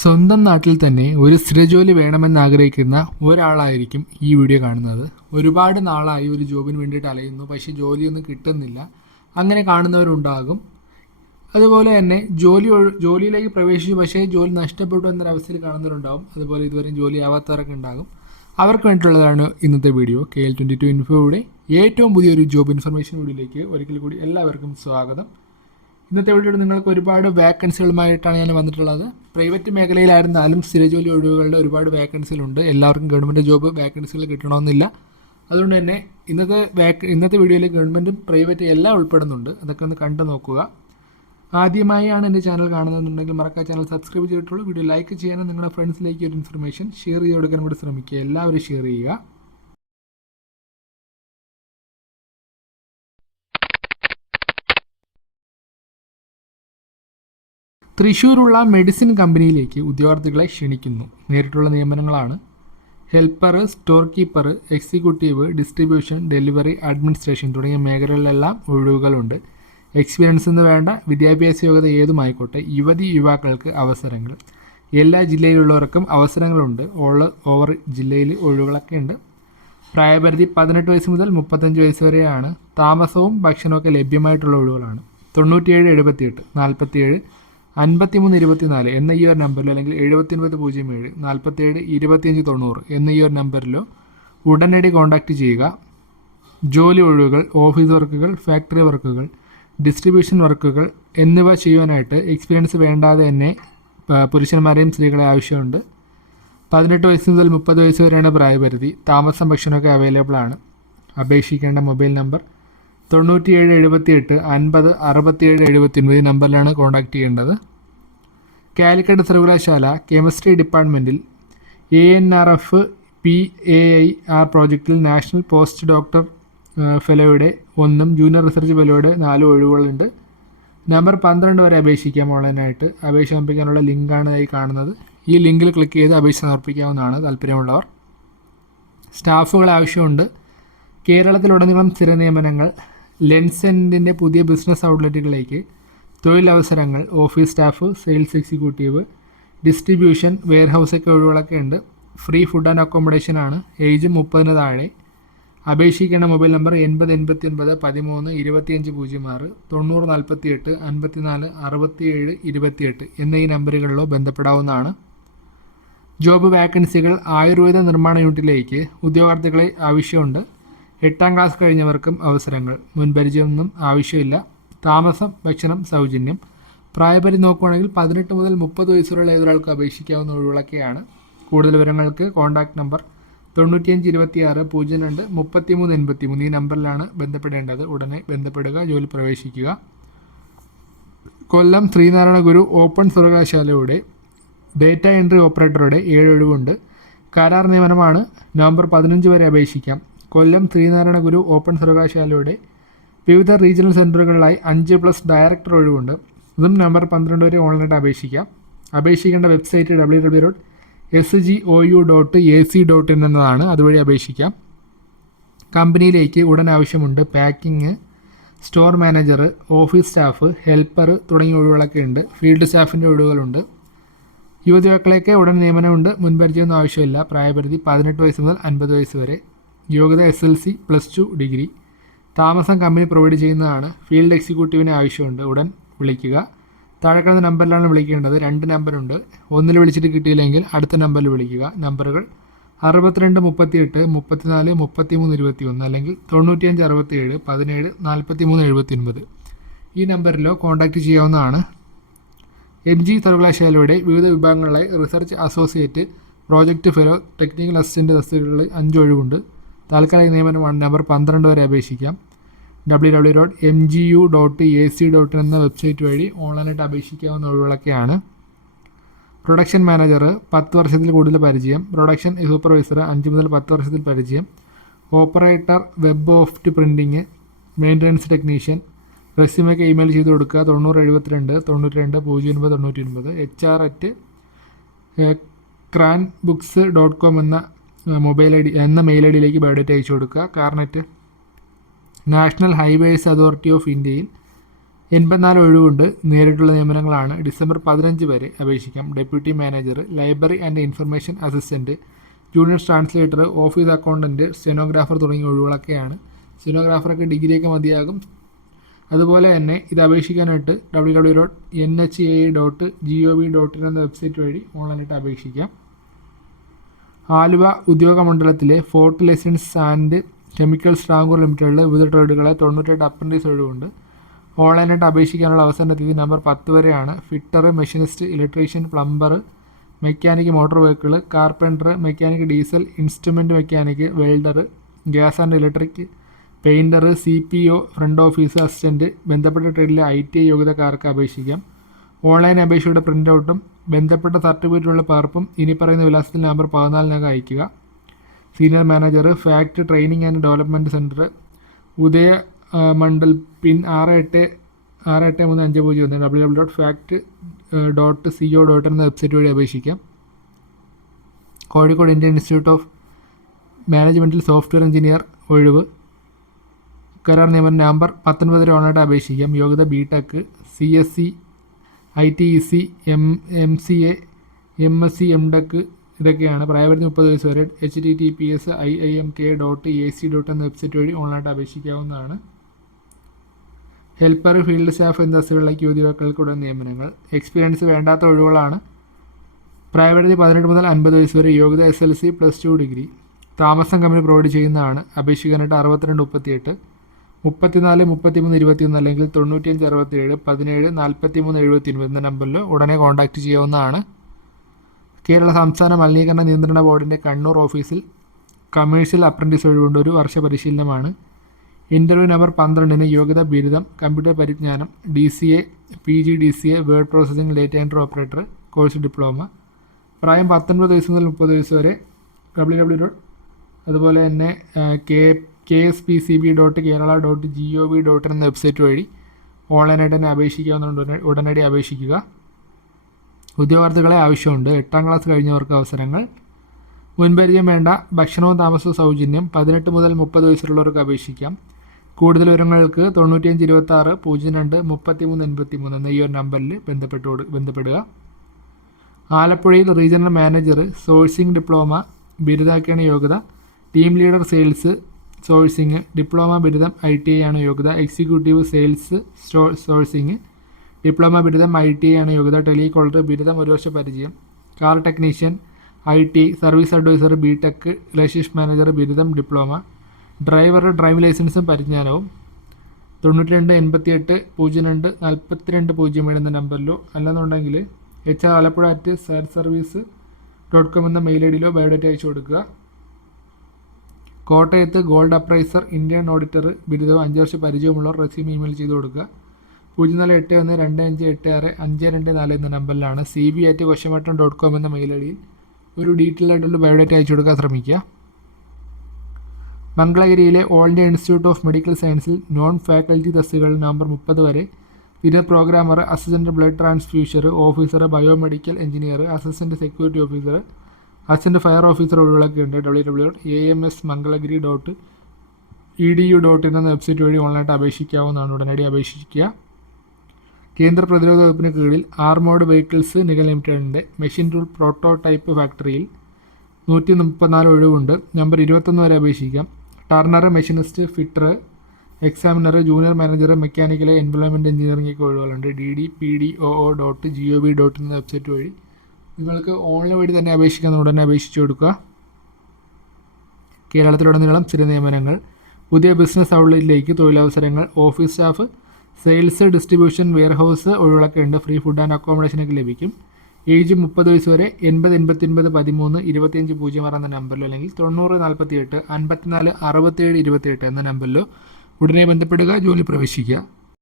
സ്വന്തം നാട്ടിൽ തന്നെ ഒരു സ്ഥിരജോലി വേണമെന്ന് ആഗ്രഹിക്കുന്ന ഒരാളായിരിക്കും ഈ വീഡിയോ കാണുന്നത്. ഒരുപാട് നാളായി ഒരു ജോബിന് വേണ്ടിയിട്ട് അലയുന്നു. പക്ഷേ ജോലിയൊന്നും കിട്ടുന്നില്ല. അങ്ങനെ കാണുന്നവരുണ്ടാകും. അതുപോലെ തന്നെ ജോലി ജോലിയിലേക്ക് പ്രവേശിച്ചു. പക്ഷേ ജോലി നഷ്ടപ്പെട്ടു എന്നൊരവസ്ഥയിൽ കാണുന്നവരുണ്ടാകും അതുപോലെ ഇതുവരെ ജോലി ആവാത്തവരൊക്കെ ഉണ്ടാകും. അവർക്ക് വേണ്ടിയിട്ടുള്ളതാണ് ഇന്നത്തെ video. K L twenty two ഇൻഫോയുടെ ഏറ്റവും പുതിയൊരു ജോബ് ഇൻഫർമേഷൻ വീഡിയോയിലേക്ക് ഒരിക്കൽ കൂടി എല്ലാവർക്കും സ്വാഗതം. ഇന്നത്തെ വീഡിയോയിൽ നിങ്ങൾക്ക് ഒരുപാട് വേക്കൻസികളുമായിട്ടാണ് ഞാൻ വന്നിട്ടുള്ളത്. പ്രൈവറ്റ് മേഖലയിലായിരുന്നാലും സ്ഥിരജോലി ഒഴിവുകളുടെ ഒരുപാട് വേക്കൻസികളുണ്ട് എല്ലാവർക്കും ഗവൺമെന്റ് ജോബ് വേക്കൻസികൾ കിട്ടണമെന്നില്ല. അതുകൊണ്ട് തന്നെ ഇന്നത്തെ വേക്ക ഇന്നത്തെ വീഡിയോയിൽ ഗവൺമെന്റും പ്രൈവറ്റ് എല്ലാം ഉൾപ്പെടുന്നുണ്ട്. അതൊക്കെ ഒന്ന് കണ്ടു നോക്കുക. ആദ്യമായാണ് എന്റെ ചാനൽ കാണുന്നതെന്നുണ്ടെങ്കിൽ മറക്കാ ചാനൽ സബ്സ്ക്രൈബ് ചെയ്തിട്ടുള്ളൂ. വീഡിയോ ലൈക്ക് ചെയ്യാനും നിങ്ങളുടെ ഫ്രണ്ട്സിലേക്ക് ഒരു ഇൻഫർമേഷൻ ഷെയർ ചെയ്ത് കൊടുക്കാൻ കൂടി ശ്രമിക്കുക. എല്ലാവരും ഷെയർ ചെയ്യുക. തൃശ്ശൂരുള്ള മെഡിസിൻ കമ്പനിയിലേക്ക് ഉദ്യോഗാർത്ഥികളെ ക്ഷണിക്കുന്നു. നേരിട്ടുള്ള നിയമനങ്ങളാണ് helper store keeper executive distribution delivery administration തുടങ്ങിയ മേഖലകളിലെല്ലാം ഒഴിവുകളുണ്ട്. എക്സ്പീരിയൻസ് എന്ന് വേണ്ട വിദ്യാഭ്യാസ യോഗ്യത ഏതുമായിക്കോട്ടെ യുവതി യുവാക്കൾക്ക് അവസരങ്ങൾ. എല്ലാ ജില്ലയിലുള്ളവർക്കും അവസരങ്ങളുണ്ട്. ഓൾ ഓവർ ജില്ലയിൽ ഒഴിവുകളൊക്കെ ഉണ്ട്. പ്രായപരിധി പതിനെട്ട് വയസ്സ് മുതൽ മുപ്പത്തഞ്ച് വയസ്സ് വരെയാണ്. താമസവും ഭക്ഷണമൊക്കെ ലഭ്യമായിട്ടുള്ള ഒഴിവുകളാണ്. തൊണ്ണൂറ്റിയേഴ് എഴുപത്തിയെട്ട് നാൽപ്പത്തിയേഴ് അൻപത്തിമൂന്ന് ഇരുപത്തിനാല് എന്ന ഈ ഒരു നമ്പറിലോ അല്ലെങ്കിൽ എഴുപത്തിയൊൻപത് പൂജ്യം ഏഴ് നാൽപ്പത്തേഴ് ഇരുപത്തിയഞ്ച് തൊണ്ണൂറ് എന്ന ഈ ഒരു നമ്പറിലോ ഉടനടി കോൺടാക്റ്റ് ചെയ്യുക. ജോലി ഒഴിവുകൾ ഓഫീസ് വർക്കുകൾ ഫാക്ടറി വർക്കുകൾ ഡിസ്ട്രിബ്യൂഷൻ വർക്കുകൾ എന്നിവ ചെയ്യുവാനായിട്ട് എക്സ്പീരിയൻസ് വേണ്ടാതെ തന്നെ പുരുഷന്മാരെയും സ്ത്രീകളെ ആവശ്യമുണ്ട്. പതിനെട്ട് വയസ്സ് മുതൽ മുപ്പത് വയസ്സ് വരെയാണ് പ്രായപരിധി. താമസം ഭക്ഷണമൊക്കെ അവൈലബിൾ ആണ്. അപേക്ഷിക്കേണ്ട മൊബൈൽ നമ്പർ തൊണ്ണൂറ്റിയേഴ് എഴുപത്തിയെട്ട് അൻപത് അറുപത്തിയേഴ് എഴുപത്തിയൊൻപത് നമ്പറിലാണ് കോൺടാക്റ്റ് ചെയ്യേണ്ടത്. കാലിക്കറ്റ് സർവകലാശാല കെമിസ്ട്രി ഡിപ്പാർട്ട്മെന്റിൽ A N R F P A I R പ്രോജക്റ്റിൽ നാഷണൽ പോസ്റ്റ് ഡോക്ടർ ഫെലോയുടെ ഒന്നും ജൂനിയർ റിസർച്ച് ഫെലോയുടെ നാലും ഒഴിവുകളുണ്ട്. നമ്പർ പന്ത്രണ്ട് വരെ അപേക്ഷിക്കാം ഓൺലൈനായിട്ട്. അപേക്ഷ സമർപ്പിക്കാനുള്ള ലിങ്കാണ് ഈ കാണുന്നത്. ഈ ലിങ്കിൽ ക്ലിക്ക് ചെയ്ത് അപേക്ഷ സമർപ്പിക്കാവുന്നതാണ് താല്പര്യമുള്ളവർ. സ്റ്റാഫുകൾ ആവശ്യമുണ്ട്. കേരളത്തിലുടനീളം സ്ഥിര നിയമനങ്ങൾ ലെൻസെന്റിന്റെ പുതിയ ബിസിനസ് ഔട്ട്ലെറ്റുകളിലേക്ക് തൊഴിലവസരങ്ങൾ office staff sales executive distribution warehouse ഒക്കെ ഒഴിവുകളൊക്കെ ഉണ്ട്. ഫ്രീ ഫുഡ് ആൻഡ് അക്കോമഡേഷൻ ആണ്. ഏജ് മുപ്പതിന് താഴെ. അപേക്ഷിക്കേണ്ട മൊബൈൽ നമ്പർ എൺപത് എൺപത്തി ഒൻപത് പതിമൂന്ന് ഇരുപത്തിയഞ്ച് പൂജ്യം ആറ് തൊണ്ണൂറ് നാൽപ്പത്തി എട്ട് അൻപത്തിനാല് അറുപത്തിയേഴ് ഇരുപത്തിയെട്ട് എന്ന നമ്പറുകളിലോ ബന്ധപ്പെടാവുന്നതാണ്. ജോബ് വാക്കൻസികൾ ആയുർവേദ നിർമ്മാണ യൂണിറ്റിലേക്ക് ഉദ്യോഗാർത്ഥികളെ ആവശ്യമുണ്ട്. എട്ടാം ക്ലാസ് കഴിഞ്ഞവർക്കും അവസരങ്ങൾ. മുൻപരിചയമൊന്നും ആവശ്യമില്ല. താമസം ഭക്ഷണം സൗജന്യം. പ്രായപരി നോക്കുകയാണെങ്കിൽ പതിനെട്ട് മുതൽ മുപ്പത് വയസ്സുള്ള ഏതൊരാൾക്ക് അപേക്ഷിക്കാവുന്ന ഒഴിവുകളൊക്കെയാണ്. കൂടുതൽ വിവരങ്ങൾക്ക് കോൺടാക്ട് നമ്പർ തൊണ്ണൂറ്റിയഞ്ച് ഇരുപത്തിയാറ് പൂജ്യം രണ്ട് മുപ്പത്തിമൂന്ന് എൺപത്തി മൂന്ന് ഈ നമ്പറിലാണ് ബന്ധപ്പെടേണ്ടത്. ഉടനെ ബന്ധപ്പെടുക ജോലി പ്രവേശിക്കുക. കൊല്ലം ശ്രീനാരായണ ഗുരു ഓപ്പൺ സർവകലാശാലയുടെ ഡേറ്റ എൻട്രി ഓപ്പറേറ്ററുടെ ഏഴ് ഒഴിവുണ്ട് കരാർ നിയമനമാണ് നവംബർ പതിനഞ്ച് വരെ അപേക്ഷിക്കാം. കൊല്ലം ശ്രീനാരായണ ഗുരു ഓപ്പൺ സർവകലാശാലയുടെ വിവിധ റീജിയണൽ സെന്ററുകളിലായി അഞ്ച് പ്ലസ് ഡയറക്ടർ ഒഴിവുണ്ട്. ഇതും നവംബർ പന്ത്രണ്ട് വരെ ഓൺലൈനായിട്ട് അപേക്ഷിക്കാം. അപേക്ഷിക്കേണ്ട website W W dot S G O U dot A C dot in എന്നതാണ്. അതുവഴി അപേക്ഷിക്കാം. കമ്പനിയിലേക്ക് ഉടൻ ആവശ്യമുണ്ട്. Packing store manager office staff helper തുടങ്ങിയ ഒഴിവുകളൊക്കെ ഉണ്ട്. ഫീൽഡ് സ്റ്റാഫിന്റെ ഒഴിവുകളുണ്ട്. യുവതിമക്കളെയൊക്കെ ഉടൻ നിയമനമുണ്ട്. മുൻപരിചയമൊന്നും ആവശ്യമില്ല. പ്രായപരിധി പതിനെട്ട് വയസ്സ് മുതൽ അൻപത് വയസ്സ് വരെ. യോഗ്യത S L C plus two degree താമസം കമ്പനി പ്രൊവൈഡ് ചെയ്യുന്നതാണ്. ഫീൽഡ് എക്സിക്യൂട്ടീവിന് ആവശ്യമുണ്ട്. ഉടൻ വിളിക്കുക. താഴെ നമ്പറിലാണ് വിളിക്കേണ്ടത്. രണ്ട് നമ്പറുണ്ട് ഒന്നിൽ വിളിച്ചിട്ട് കിട്ടിയില്ലെങ്കിൽ അടുത്ത നമ്പറിൽ വിളിക്കുക. നമ്പറുകൾ അറുപത്തിരണ്ട് മുപ്പത്തിയെട്ട് മുപ്പത്തിനാല് മുപ്പത്തിമൂന്ന് ഇരുപത്തി ഒന്ന് അല്ലെങ്കിൽ തൊണ്ണൂറ്റിയഞ്ച് അറുപത്തിയേഴ് പതിനേഴ് നാൽപ്പത്തി മൂന്ന് എഴുപത്തി ഒൻപത് ഈ നമ്പറിലോ കോൺടാക്റ്റ് ചെയ്യാവുന്നതാണ്. എം ജി സർവകലാശാലയുടെ വിവിധ വിഭാഗങ്ങളിലായി research associate project fellow technical assistant തസ്തികകളിൽ അഞ്ച് ഒഴിവുണ്ട്. താൽക്കാലിക നിയമനമാണ് നമ്പർ പന്ത്രണ്ട് വരെ അപേക്ഷിക്കാം. W W dot M G U dot A C dot എന്ന വെബ്സൈറ്റ് വഴി ഓൺലൈനായിട്ട് അപേക്ഷിക്കാവുന്ന ഒഴിവുകളൊക്കെയാണ്. പ്രൊഡക്ഷൻ മാനേജർ പത്ത് വർഷത്തിൽ കൂടുതൽ പരിചയം. പ്രൊഡക്ഷൻ സൂപ്പർവൈസർ അഞ്ച് മുതൽ പത്ത് വർഷത്തിൽ പരിചയം. Operator web offset printing maintenance technician. റെസ്യൂമൊക്കെ email ചെയ്ത് കൊടുക്കുക. തൊണ്ണൂറ് എഴുപത്തിരണ്ട് തൊണ്ണൂറ്റി രണ്ട് പൂജ്യം ഒൻപത് തൊണ്ണൂറ്റി ഒൻപത് H R at ക്രാൻ books dot com എന്ന മൊബൈൽ ഐ ഡി എന്ന മെയിൽ ഐ ഡിയിലേക്ക് ബയോഡേറ്റ അയച്ചു കൊടുക്കുക. കാർനെറ്റ് നാഷണൽ ഹൈവേസ് അതോറിറ്റി ഓഫ് ഇന്ത്യയിൽ എൺപത്തിനാല് ഒഴിവുണ്ട്. നേരിട്ടുള്ള നിയമനങ്ങളാണ്. ഡിസംബർ പതിനഞ്ച് വരെ അപേക്ഷിക്കാം. Deputy manager library and information assistant junior translator office accountant stenographer തുടങ്ങിയ ഒഴിവുകളൊക്കെയാണ്. സ്റ്റെനോഗ്രാഫറൊക്കെ ഡിഗ്രിയൊക്കെ മതിയാകും. അതുപോലെ തന്നെ ഇത് അപേക്ഷിക്കാനായിട്ട് W W dot N H A dot G O V dot in എന്ന വെബ്സൈറ്റ് വഴി ഓൺലൈനായിട്ട് അപേക്ഷിക്കാം. ആലുവ ഉദ്യോഗ മണ്ഡലത്തിലെ fertilisers and chemicals Travancore ലിമിറ്റഡിലെ വിവിധ ട്രേഡുകളെ തൊണ്ണൂറ്റെട്ട് അപ്രന്റീസ് ഒഴിവുണ്ട്. ഓൺലൈനായിട്ട് അപേക്ഷിക്കാനുള്ള അവസാന തീയതി നമ്പർ പത്ത് വരെയാണ്. Fitter machinist electrician plumber mechanic motor vehicle carpenter mechanic diesel instrument mechanic welder gas and electric painter C P O front office assistant ബന്ധപ്പെട്ട ട്രേഡിലെ ഐ ടി യോഗ്യതക്കാർക്ക് അപേക്ഷിക്കാം. ഓൺലൈൻ അപേക്ഷയുടെ പ്രിന്റ് ഔട്ടും ബന്ധപ്പെട്ട സർട്ടിഫിക്കറ്റിലുള്ള പകർപ്പും ഇനി പറയുന്ന വിലാസത്തിൽ നവംബർ പതിനാലിനകം അയയ്ക്കുക. Senior manager FACT training and development centre Udaya Mandal pin ആറ് എട്ട് ആറ് എട്ട് മൂന്ന് അഞ്ച് പൂജ്യം ഒന്ന് W W dot FACT dot C O dot എന്ന വെബ്സൈറ്റ് വഴി അപേക്ഷിക്കാം. കോഴിക്കോട് ഇന്ത്യൻ ഇൻസ്റ്റിറ്റ്യൂട്ട് ഓഫ് മാനേജ്മെന്റിൽ സോഫ്റ്റ്വെയർ എഞ്ചിനീയർ ഒഴിവ്. കരാർ നിയമനം നമ്പർ പത്തൊൻപതിൽ ഓണായിട്ട് അപേക്ഷിക്കാം. യോഗ്യത B Tech C S C I T E C M M C A M S C M Tech ഇതൊക്കെയാണ്. പ്രായപരിധി മുപ്പത് വയസ്സ് വരെ H T T P S I I M K dot A C dot എന്ന website വഴി ഓൺലൈനായിട്ട് അപേക്ഷിക്കാവുന്നതാണ്. Helper field staff എന്ന തസ്തികളിലേക്ക് യുവതികൾക്കുള്ള നിയമനങ്ങൾ. എക്സ്പീരിയൻസ് വേണ്ടാത്ത ഒഴിവുകളാണ്. പ്രായപരിധി പതിനെട്ട് മുതൽ അൻപത് വയസ്സ് വരെ യോഗ്യത S L C plus two degree. താമസം കമ്പനി പ്രൊവൈഡ് ചെയ്യുന്നതാണ്. അപേക്ഷിക്കാനായിട്ട് അറുപത്തിരണ്ട് മുപ്പത്തിയെട്ട്. മുപ്പത്തിനാല് മുപ്പത്തിമൂന്ന് ഇരുപത്തിയൊന്ന് അല്ലെങ്കിൽ തൊണ്ണൂറ്റിയഞ്ച് അറുപത്തിയേഴ് പതിനേഴ് നാൽപ്പത്തിമൂന്ന് എഴുപത്തി ഒൻപത് എന്ന നമ്പറിൽ ഉടനെ കോൺടാക്റ്റ് ചെയ്യാവുന്നതാണ്. കേരള സംസ്ഥാന മലിനീകരണ നിയന്ത്രണ ബോർഡിന്റെ കണ്ണൂർ ഓഫീസിൽ കമേഴ്ഷ്യൽ അപ്രന്റീസ് ഒഴിവുണ്ട്. ഒരു വർഷ പരിശീലനമാണ്. ഇന്റർവ്യൂ നമ്പർ പന്ത്രണ്ടിന് യോഗ്യത ബിരുദം കമ്പ്യൂട്ടർ പരിജ്ഞാനം D C A P G D C A word processing data entry operator course diploma പ്രായം പത്തൊൻപത് വയസ്സ് മുതൽ മുപ്പത് വയസ്സ് വരെ ഡബ്ല്യൂ ഡബ്ല്യൂ ഡോട്ട് അതുപോലെ തന്നെ K K S P C B dot Kerala dot G O V dot എന്ന വെബ്സൈറ്റ് വഴി ഓൺലൈനായിട്ട് തന്നെ അപേക്ഷിക്കാവുന്നതുകൊണ്ട് ഉടനെ- ഉടനടി അപേക്ഷിക്കുക. ഉദ്യോഗാർത്ഥികളെ ആവശ്യമുണ്ട്. എട്ടാം ക്ലാസ് കഴിഞ്ഞവർക്ക് അവസരങ്ങൾ. മുൻപരിചയം വേണ്ട ഭക്ഷണവും താമസവും സൗജന്യം. പതിനെട്ട് മുതൽ മുപ്പത് വയസ്സുള്ളവർക്ക് അപേക്ഷിക്കാം. കൂടുതൽ വിവരങ്ങൾക്ക് തൊണ്ണൂറ്റിയഞ്ച് ഇരുപത്തി ആറ് പൂജ്യം രണ്ട് മുപ്പത്തി മൂന്ന് എൺപത്തി മൂന്ന് എന്ന ഈ ഒരു നമ്പറിൽ ബന്ധപ്പെട്ടു ബന്ധപ്പെടുക. ആലപ്പുഴയിൽ റീജിയണൽ മാനേജർ സോഴ്സിംഗ് ഡിപ്ലോമ ബിരുദാക്കിയാണ് യോഗ്യത team leader sales sourcing diploma ബിരുദം ഐ ടി ഐ ആണ് യോഗ്യത. എക്സിക്യൂട്ടീവ് സെയിൽസ് സോഴ്സിംഗ് ഡിപ്ലോമ ബിരുദം ഐ ടി ഐ ആണ് യോഗ്യത. ടെലികോളർ ബിരുദം ഒരു വർഷ പരിചയം. Car technician I T service advisor B Tech relationship manager ബിരുദം ഡിപ്ലോമ. ഡ്രൈവർ ഡ്രൈവിംഗ് ലൈസൻസും പരിജ്ഞാനവും. തൊണ്ണൂറ്റി രണ്ട് എൺപത്തി എട്ട് പൂജ്യം രണ്ട് നാൽപ്പത്തി രണ്ട് പൂജ്യം ഏഴ് എന്ന നമ്പറിലോ അല്ലെന്നുണ്ടെങ്കിൽ H R Alappuzha at സയർ service dot com എന്ന മെയിൽ ഐ ഡിയിലോ ബയോഡേറ്റ അയച്ചു കൊടുക്കുക. കോട്ടയത്ത് ഗോൾഡ് അപ്രൈസർ ഇന്ത്യൻ ഓഡിറ്റർ ബിരുദവും അഞ്ച് വർഷം പരിചയമുള്ളവർ റെസ്യൂം ഇമെയിൽ ചെയ്ത് കൊടുക്കുക. പൂജ്യം നാല് എട്ട് ഒന്ന് രണ്ട് അഞ്ച് എട്ട് ആറ് അഞ്ച് രണ്ട് നാല് എന്ന നമ്പറിലാണ് C B at Kosamattam dot com എന്ന മെയിൽ ഐ ഡിയിൽ ഒരു ഡീറ്റെയിൽ ആയിട്ടുള്ള ബയോഡേറ്റ അയച്ചു കൊടുക്കാൻ ശ്രമിക്കുക. മംഗളഗിരിയിലെ All India Institute of Medical സയൻസിൽ നോൺ ഫാക്കൽറ്റി തസ്തികകൾ നവംബർ മുപ്പത് വരെ. Senior programmer assistant blood transfusion officer biomedical engineer assistant security officer assistant fire officer ഒഴിവുകളൊക്കെ ഉണ്ട്. W W dot A M S Mangalagiri dot E D U dot in എന്ന website വഴി ഓൺലൈനായിട്ട് അപേക്ഷിക്കാവുന്നതാണ്. ഉടനടി അപേക്ഷിക്കുക. കേന്ദ്ര പ്രതിരോധ വകുപ്പിന് കീഴിൽ ആർമോഡ് വെഹിക്കിൾസ് നിഗം ലിമിറ്റഡിന്റെ മെഷീൻ ടൂൾ പ്രോട്ടോടൈപ്പ് ഫാക്ടറിയിൽ നൂറ്റി മുപ്പത്തിനാല് ഒഴിവുണ്ട്. നമ്പർ ഇരുപത്തൊന്ന് വരെ അപേക്ഷിക്കാം. Turner machinist fitter examiner junior manager mechanical environment engineering ഒക്കെ ഒഴിവുകളുണ്ട്. D D P D O O dot G O V dot എന്ന വെബ്സൈറ്റ് വഴി നിങ്ങൾക്ക് ഓൺലൈൻ വഴി തന്നെ അപേക്ഷിക്കാൻ ഉടനെ അപേക്ഷിച്ചു കൊടുക്കുക. കേരളത്തിലുടനീളം ചില നിയമനങ്ങൾ പുതിയ ബിസിനസ് ഔട്ട്ലെറ്റിലേക്ക് തൊഴിലവസരങ്ങൾ office staff sales distribution warehouse ഉണ്ട്. ഫ്രീ ഫുഡ് ആൻഡ് അക്കോമഡേഷനൊക്കെ ലഭിക്കും. ഏജ് മുപ്പത് വയസ്സ് വരെ എൺപത് എൺപത്തിയൊൻപത് പതിമൂന്ന് ഇരുപത്തിയഞ്ച് പൂജ്യം ആറ് എന്ന നമ്പറിലോ അല്ലെങ്കിൽ തൊണ്ണൂറ് നാൽപ്പത്തി എട്ട് അൻപത്തിനാല് അറുപത്തേഴ് ഇരുപത്തിയെട്ട് എന്ന നമ്പറിലോ ഉടനെ ബന്ധപ്പെടുക ജോലി പ്രവേശിക്കുക.